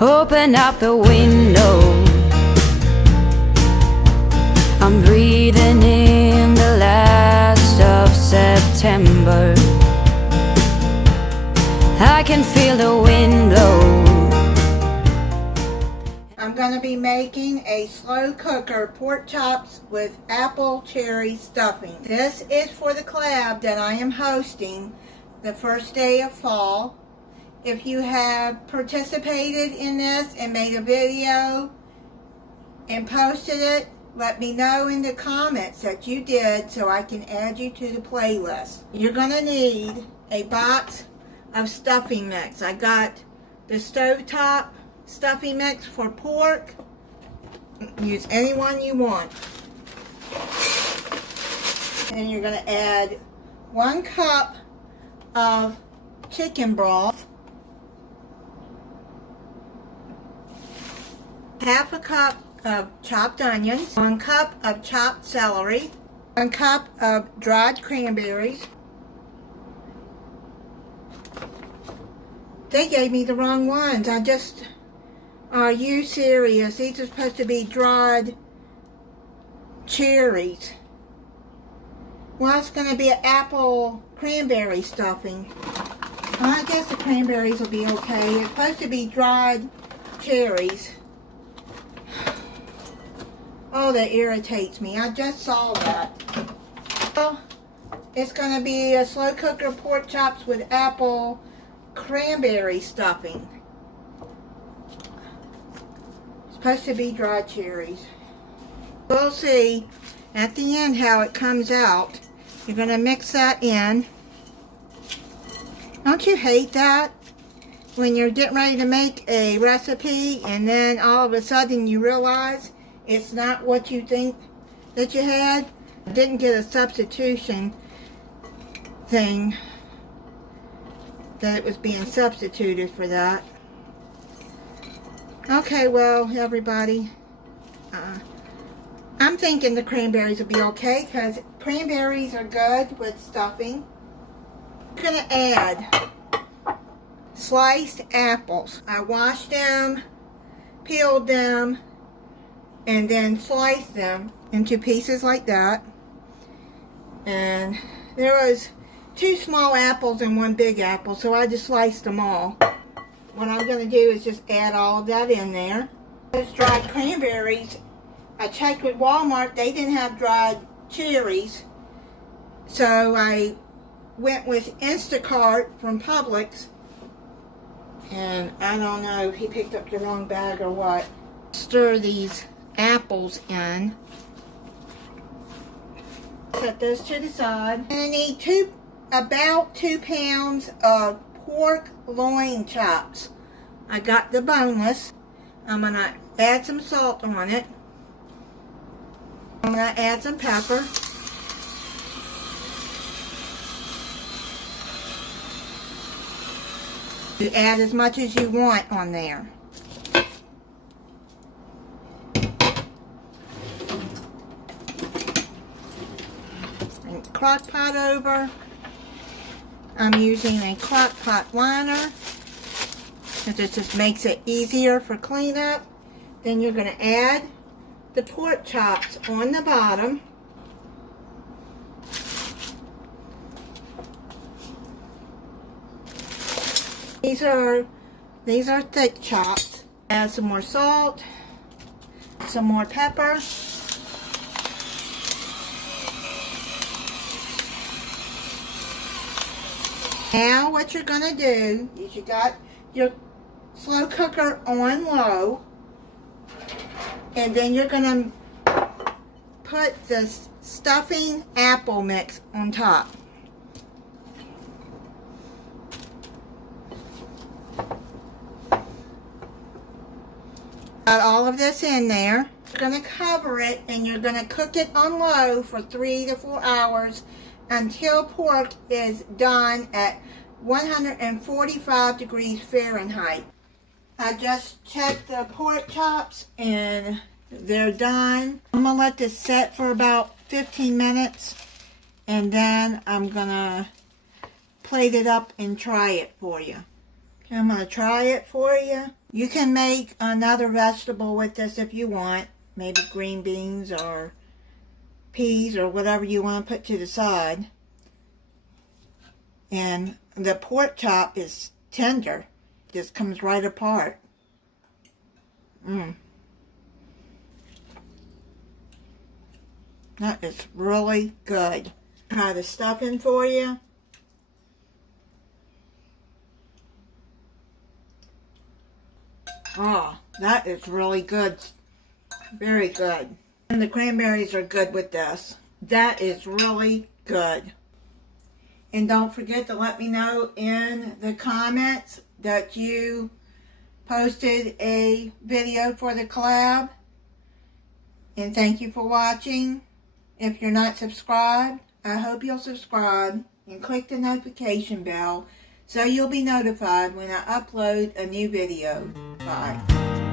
Open up the window, I'm breathing in the last of September. I can feel the wind blow. I'm going to be making a slow cooker pork chops with apple cherry stuffing. This is for the collab that I am hosting the first day of fall. If you have participated in this and made a video and posted it, let me know in the comments that you did so I can add you to the playlist. You're going to need a box of stuffing mix. I got the stovetop stuffing mix for pork. Use any one you want. And you're going to add 1 cup of chicken broth, half a cup of chopped onions, 1 cup of chopped celery, 1 cup of dried cranberries. They gave me the wrong ones. Are you serious? These are supposed to be dried cherries. Well, it's going to be an apple cranberry stuffing. Well, I guess the cranberries will be okay. It's supposed to be dried cherries. Oh, that irritates me. I just saw that. Well, it's going to be a slow cooker pork chops with apple cranberry stuffing. It's supposed to be dried cherries. We'll see at the end how it comes out. You're going to mix that in. Don't you hate that? When you're getting ready to make a recipe and then all of a sudden you realize it's not what you think that you had. I didn't get a substitution thing that it was being substituted for that. Okay, well, everybody, I'm thinking the cranberries will be okay because cranberries are good with stuffing. I'm going to add sliced apples. I washed them, peeled them, and then slice them into pieces like that. And there was 2 small apples and 1 big apple, so I just sliced them all. What I'm going to do is just add all of that in there. Those dried cranberries, I checked with Walmart, they didn't have dried cherries, so I went with Instacart from Publix, and I don't know if he picked up the wrong bag or what. Stir these apples in. Set those to the side. And I need about 2 pounds of pork loin chops. I got the boneless. I'm going to add some salt on it. I'm going to add some pepper. You add as much as you want on there. Crock pot over. I'm using a crock pot liner because it just makes it easier for cleanup. Then you're going to add the pork chops on the bottom. These are thick chops. Add some more salt, some more pepper. Now what you're going to do is you got your slow cooker on low, and then you're going to put the stuffing apple mix on top. Got all of this in there. You're going to cover it and you're going to cook it on low for 3 to 4 hours until pork is done at 145 degrees Fahrenheit. I just checked the pork chops and they're done. I'm going to let this set for about 15 minutes and then I'm going to plate it up and try it for you. I'm going to try it for you You can make another vegetable with this if you want. Maybe green beans or peas or whatever you want to put to the side. And the pork chop is tender. Just comes right apart. That is really good. Try the stuffing for you. Oh, that is really good. Very good. And the cranberries are good with this. That is really good. And don't forget to let me know in the comments that you posted a video for the collab. And thank you for watching. If you're not subscribed, I hope you'll subscribe and click the notification bell so you'll be notified when I upload a new video. Bye.